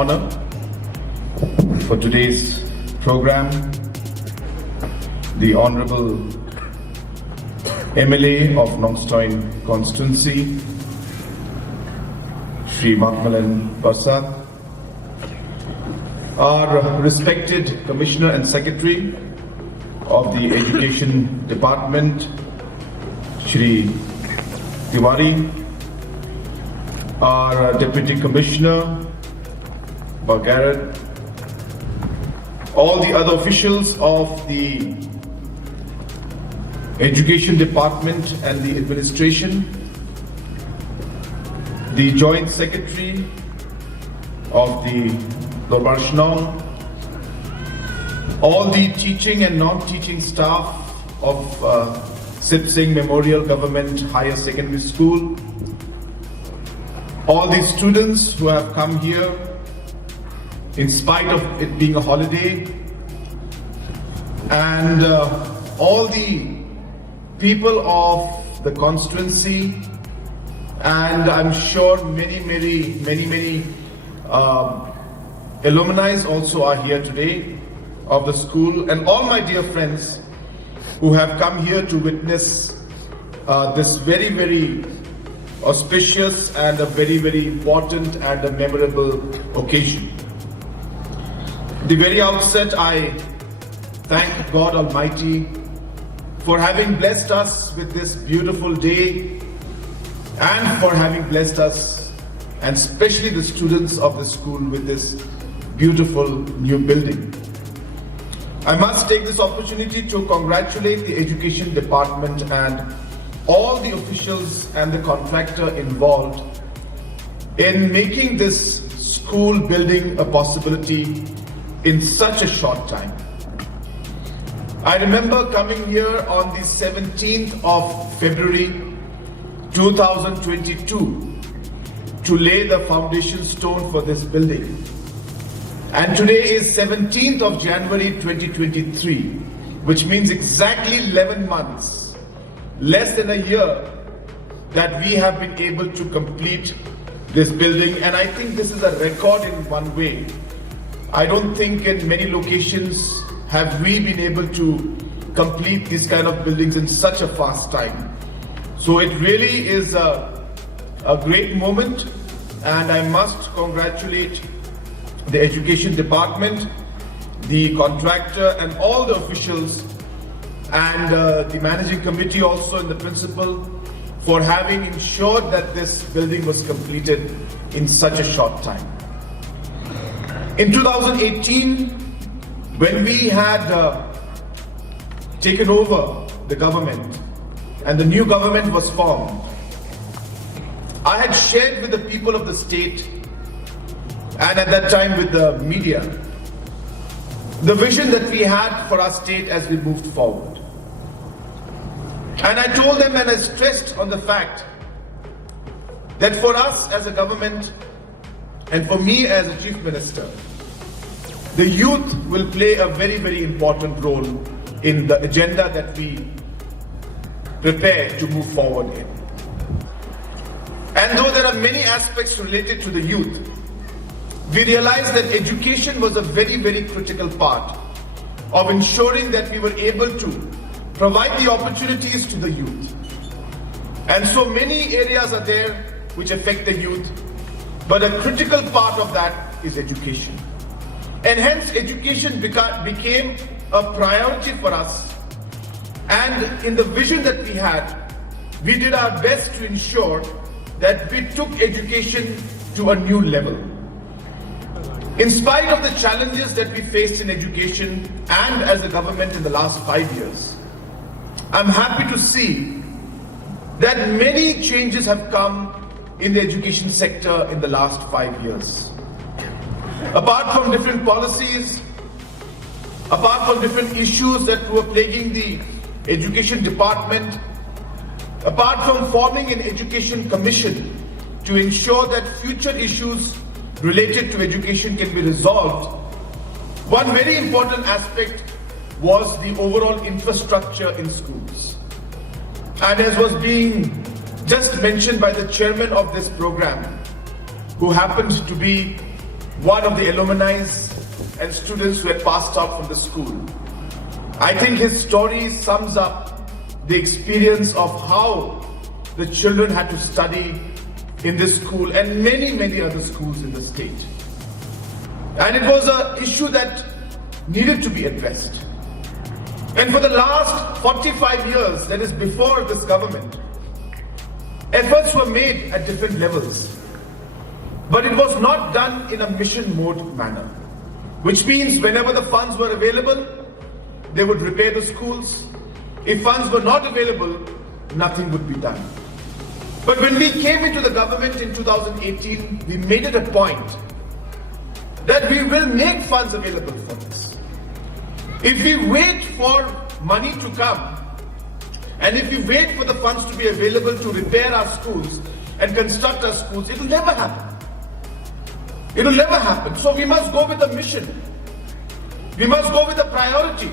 honor for today's program the Honorable MLA of Nongstoiñ constituency, Shri Macmillan Byrsat, our respected Commissioner and Secretary of the Education Department, Shri Tiwari, our Deputy Commissioner, Byrsat, all the other officials of the Education Department and the administration, the Joint Secretary of the Hon'ble, all the teaching and non-teaching staff of Sibsingh Memorial Government Higher Secondary School, all the students who have come here in spite of it being a holiday, and all the people of the constituency, and I'm sure many alumni also are here today of the school, and all my dear friends who have come here to witness this very auspicious and a very important and a memorable occasion. At the very outset, I thank God Almighty for having blessed us with this beautiful day and for having blessed us, and especially the students of the school, with this beautiful new building. I must take this opportunity to congratulate the Education Department and all the officials and the contractor involved in making this school building a possibility in such a short time. I remember coming here on the 17th of February 2022 to lay the foundation stone for this building. And today is 17th of January 2023, which means exactly 11 months, less than a year, that we have been able to complete this building. And I think this is a record in one way. I don't think in many locations have we been able to complete these kind of buildings in such a fast time. So it really is a great moment, and I must congratulate the Education Department, the contractor and all the officials, and the managing committee also, and the principal, for having ensured that this building was completed in such a short time. In 2018, when we had taken over the government and the new government was formed, I had shared with the people of the state, and at that time with the media, the vision that we had for our state as we moved forward. And I told them, and I stressed on the fact that for us as a government and for me as a chief minister, the youth will play a very important role in the agenda that we prepare to move forward in. And though there are many aspects related to the youth, we realized that education was a very critical part of ensuring that we were able to provide the opportunities to the youth. And so many areas are there which affect the youth, but a critical part of that is education. And hence education became a priority for us. And in the vision that we had, we did our best to ensure that we took education to a new level. In spite of the challenges that we faced in education and as a government in the last 5 years, I'm happy to see that many changes have come in the education sector in the last 5 years. Apart from different policies, apart from different issues that were plaguing the Education Department, apart from forming an education commission to ensure that future issues related to education can be resolved, one very important aspect was the overall infrastructure in schools. And as was being just mentioned by the chairman of this program, who happens to be one of the alumni and students who had passed out from the school. I think his story sums up the experience of how the children had to study in this school and many, many other schools in the state. And it was an issue that needed to be addressed. And for the last 45 years, that is before this government, efforts were made at different levels. But it was not done in a mission mode manner, which means whenever the funds were available, they would repair the schools. If funds were not available, nothing would be done. But when we came into the government in 2018, we made it a point that we will make funds available for this. If we wait for money to come, and if we wait for the funds to be available to repair our schools and construct our schools, it will never happen. It will never happen. So we must go with a mission. We must go with a priority.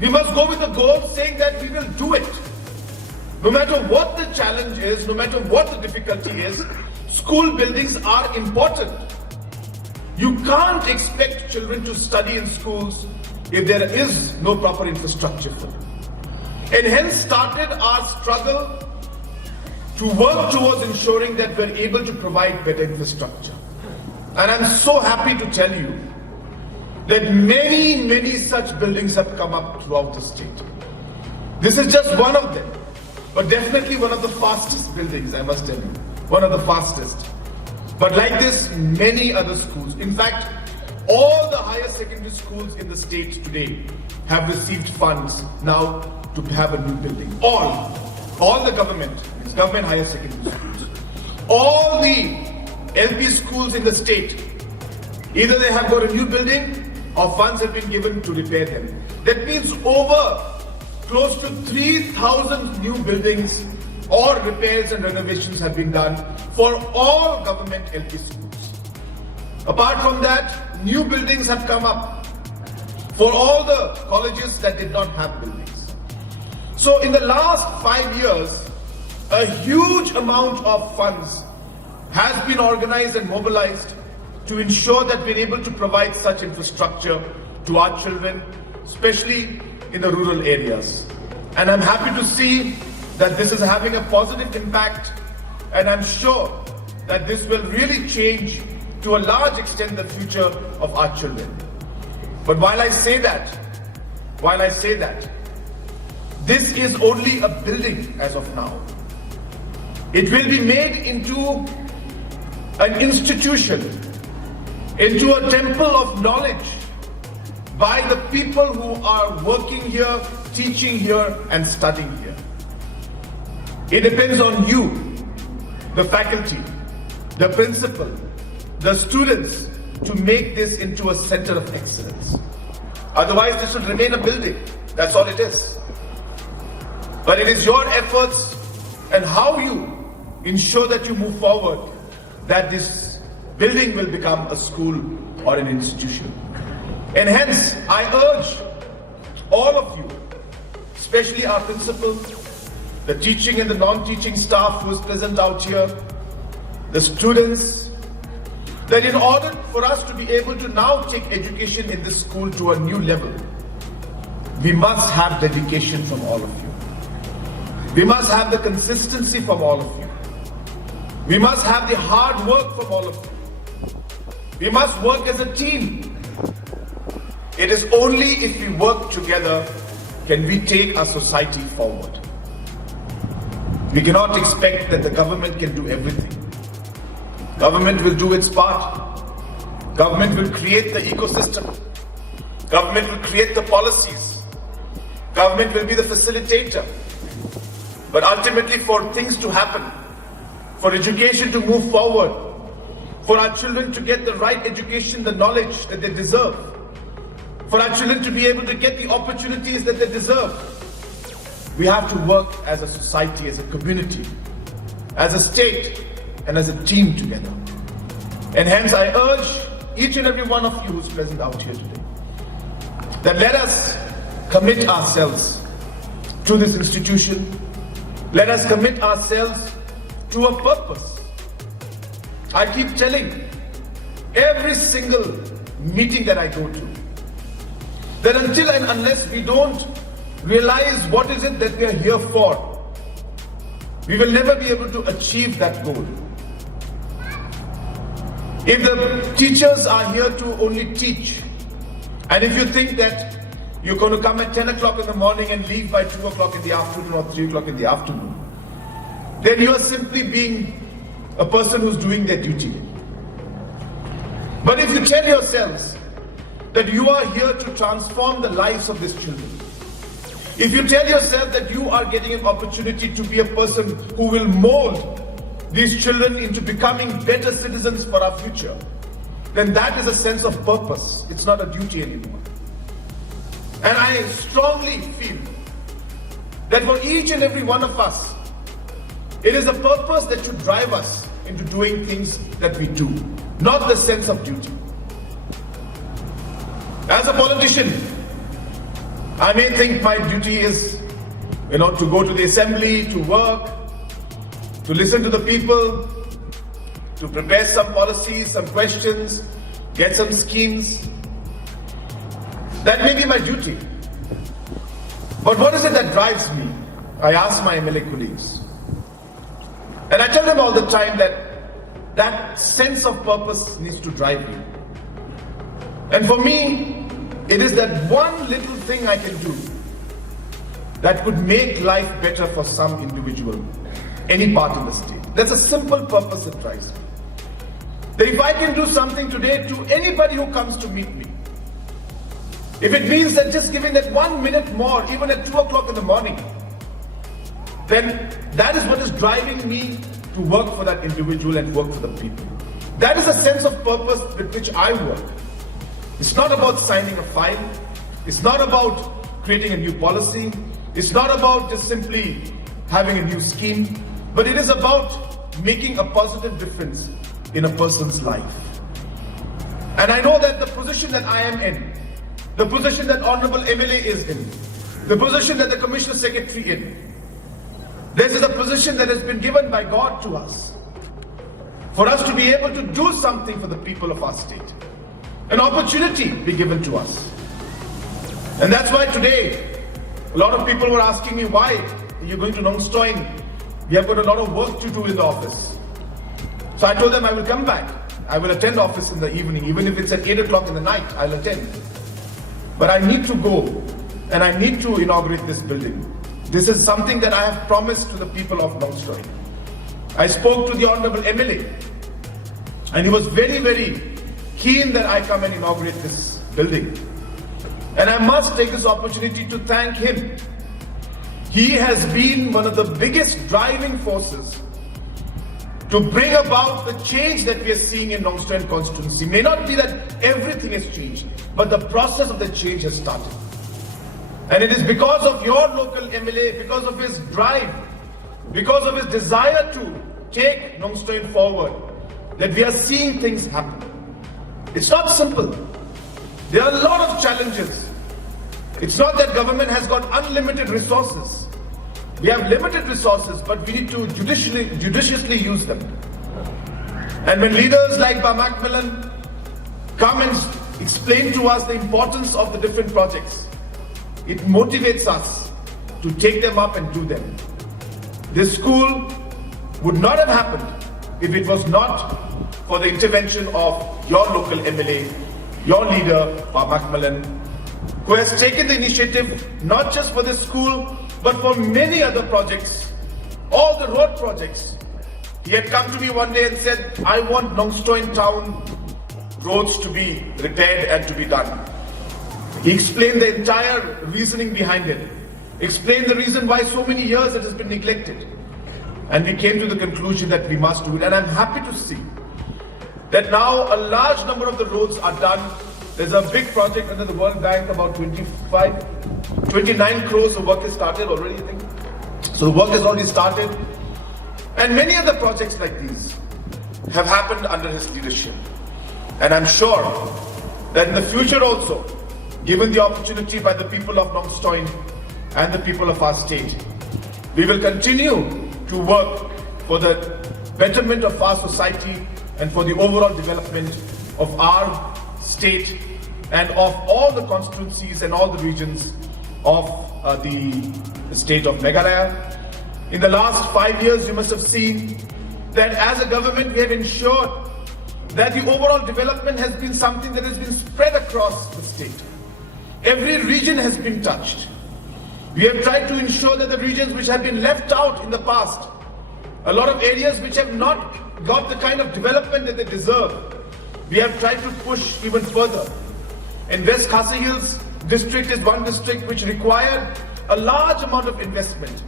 We must go with a goal saying that we will do it. No matter what the challenge is, no matter what the difficulty is, school buildings are important. You can't expect children to study in schools if there is no proper infrastructure for them. And hence started our struggle to work towards ensuring that we're able to provide better infrastructure. And I'm so happy to tell you that many, many such buildings have come up throughout the state. This is just one of them, but definitely one of the fastest buildings, I must tell you. One of the fastest. But like this, many other schools. In fact, all the higher secondary schools in the state today have received funds now to have a new building. All the government higher secondary schools. All the LP schools in the state, either they have got a new building or funds have been given to repair them. That means over close to 3,000 new buildings or repairs and renovations have been done for all government LP schools. Apart from that, new buildings have come up for all the colleges that did not have buildings. So in the last 5 years, a huge amount of funds has been organized and mobilized to ensure that we're able to provide such infrastructure to our children, especially in the rural areas. And I'm happy to see that this is having a positive impact, and I'm sure that this will really change to a large extent the future of our children. But while I say that, this is only a building as of now. It will be made into an institution, into a temple of knowledge by the people who are working here, teaching here, and studying here. It depends on you, the faculty, the principal, the students, to make this into a center of excellence. Otherwise, this will remain a building. That's all it is. But it is your efforts and how you ensure that you move forward that this building will become a school or an institution. And hence, I urge all of you, especially our principals, the teaching and the non-teaching staff who is present out here, the students, that in order for us to be able to now take education in this school to a new level, we must have dedication from all of you. We must have the consistency from all of you. We must have the hard work from all of you. We must work as a team. It is only if we work together can we take our society forward. We cannot expect that the government can do everything. Government will do its part. Government will create the ecosystem. Government will create the policies. Government will be the facilitator. But ultimately, for things to happen, for education to move forward, for our children to get the right education, the knowledge that they deserve, for our children to be able to get the opportunities that they deserve, we have to work as a society, as a community, as a state, and as a team together. And hence I urge each and every one of you who's present out here today, that let us commit ourselves to this institution. Let us commit ourselves to a purpose. I keep telling every single meeting that I go to, that until and unless we don't realize what is it that we are here for, we will never be able to achieve that goal. If the teachers are here to only teach, and if you think that you're going to come at 10 o'clock in the morning and leave by 2 o'clock in the afternoon or 3 o'clock in the afternoon, then you are simply being a person who's doing their duty. But if you tell yourselves that you are here to transform the lives of these children, if you tell yourself that you are getting an opportunity to be a person who will mold these children into becoming better citizens for our future, then that is a sense of purpose. It's not a duty anymore. And I strongly feel that for each and every one of us, it is a purpose that should drive us into doing things that we do, not the sense of duty. As a politician, I may think my duty is, to go to the assembly, to work, to listen to the people, to prepare some policies, some questions, get some schemes. That may be my duty. But what is it that drives me? I ask my MLA colleagues. And I tell them all the time that that sense of purpose needs to drive you. And for me, it is that one little thing I can do that could make life better for some individual, any part in the state. That's a simple purpose that drives me. That if I can do something today to anybody who comes to meet me, if it means that just giving that 1 minute more, even at 2 o'clock in the morning, then that is what is driving me to work for that individual and work for the people. That is a sense of purpose with which I work. It's not about signing a file. It's not about creating a new policy. It's not about just simply having a new scheme, but it is about making a positive difference in a person's life. And I know that the position that I am in, the position that Honorable MLA is in, the position that the Commissioner Secretary in, this is a position that has been given by God to us, for us to be able to do something for the people of our state. An opportunity be given to us. And that's why today, a lot of people were asking me, why are you going to Nongstoiñ? We have got a lot of work to do in the office. So I told them I will come back. I will attend office in the evening, even if it's at 8 o'clock in the night, I'll attend. But I need to go and I need to inaugurate this building. This is something that I have promised to the people of Nongstoiñ. I spoke to the Honorable MLA and he was very, very keen that I come and inaugurate this building. And I must take this opportunity to thank him. He has been one of the biggest driving forces to bring about the change that we are seeing in Nongstoiñ constituency. May not be that everything has changed, but the process of the change has started. And it is because of your local MLA, because of his drive, because of his desire to take Nongstoiñ forward, that we are seeing things happen. It's not simple. There are a lot of challenges. It's not that government has got unlimited resources. We have limited resources, but we need to judiciously use them. And when leaders like Macmillan come and explain to us the importance of the different projects, it motivates us to take them up and do them. This school would not have happened if it was not for the intervention of your local MLA, your leader, Macmillan, who has taken the initiative not just for this school, but for many other projects, all the road projects. He had come to me one day and said, I want Nongstoiñ town roads to be repaired and to be done. He explained the entire reasoning behind it, explained the reason why so many years it has been neglected. And we came to the conclusion that we must do it. And I'm happy to see that now a large number of the roads are done. There's a big project under the World Bank, about 29 crores of work has started already, I think. So the work has already started. And many other projects like these have happened under his leadership. And I'm sure that in the future also, given the opportunity by the people of Nongstoiñ and the people of our state, we will continue to work for the betterment of our society and for the overall development of our state and of all the constituencies and all the regions of the state of Meghalaya. In the last 5 years, you must have seen that as a government, we have ensured that the overall development has been something that has been spread across the state. Every region has been touched. We have tried to ensure that the regions which have been left out in the past, a lot of areas which have not got the kind of development that they deserve, we have tried to push even further. In West Khasi Hills district is one district which required a large amount of investment.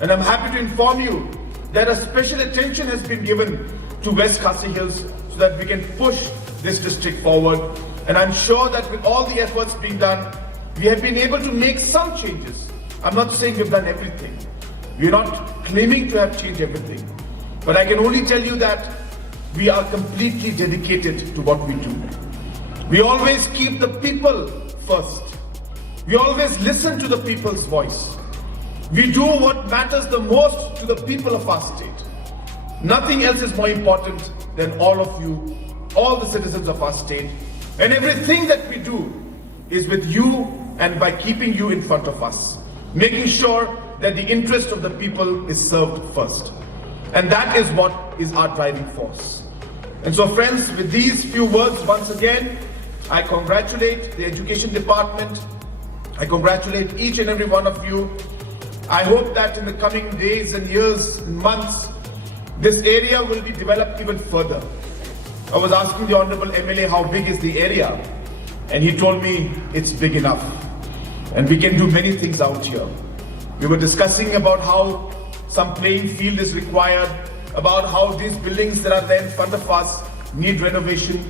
And I'm happy to inform you that a special attention has been given to West Khasi Hills so that we can push this district forward. And I'm sure that with all the efforts being done, we have been able to make some changes. I'm not saying we've done everything. We're not claiming to have changed everything. But I can only tell you that we are completely dedicated to what we do. We always keep the people first. We always listen to the people's voice. We do what matters the most to the people of our state. Nothing else is more important than all of you, all the citizens of our state. And everything that we do is with you and by keeping you in front of us, making sure that the interest of the people is served first. And that is what is our driving force. And so friends, with these few words, once again, I congratulate the Education Department. I congratulate each and every one of you. I hope that in the coming days and years and months, this area will be developed even further. I was asking the Honorable MLA how big is the area, and he told me it's big enough. And we can do many things out here. We were discussing about how some playing field is required, about how these buildings that are there in front of us need renovation.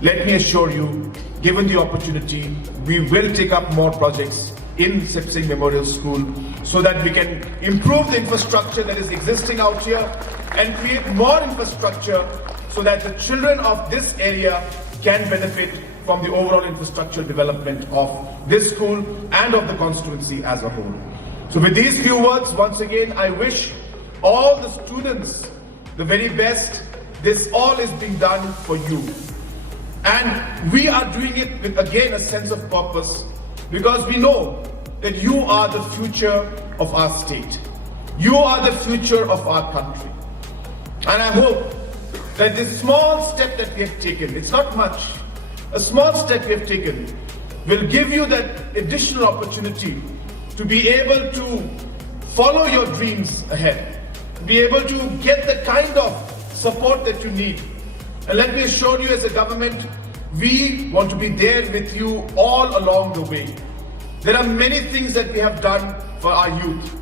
Let me assure you, given the opportunity, we will take up more projects in Sibsingh Memorial School so that we can improve the infrastructure that is existing out here and create more infrastructure so that the children of this area can benefit from the overall infrastructure development of this school and of the constituency as a whole. So with these few words, once again, I wish all the students the very best. This all is being done for you. And we are doing it with, again, a sense of purpose, because we know that you are the future of our state. You are the future of our country. And I hope that this small step that we have taken, it's not much, a small step we have taken, will give you that additional opportunity to be able to follow your dreams ahead, be able to get the kind of support that you need. And let me assure you, as a government, we want to be there with you all along the way. There are many things that we have done for our youth.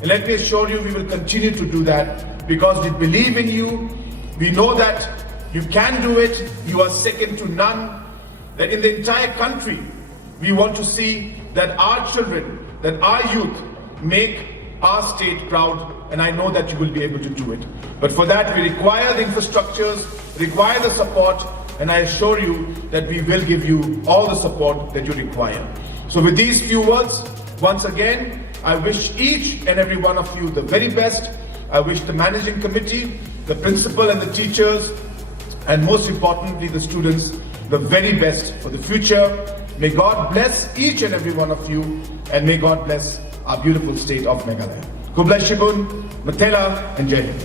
And let me assure you, we will continue to do that because we believe in you. We know that you can do it. You are second to none. That in the entire country, we want to see that our children, that our youth make our state proud. And I know that you will be able to do it. But for that, we require the infrastructures, require the support, and I assure you that we will give you all the support that you require. So with these few words, once again, I wish each and every one of you the very best. I wish the managing committee, the principal and the teachers, and most importantly the students, the very best for the future. May God bless each and every one of you, and may God bless our beautiful state of Meghalaya. God bless you, Matela, and Jai Hind.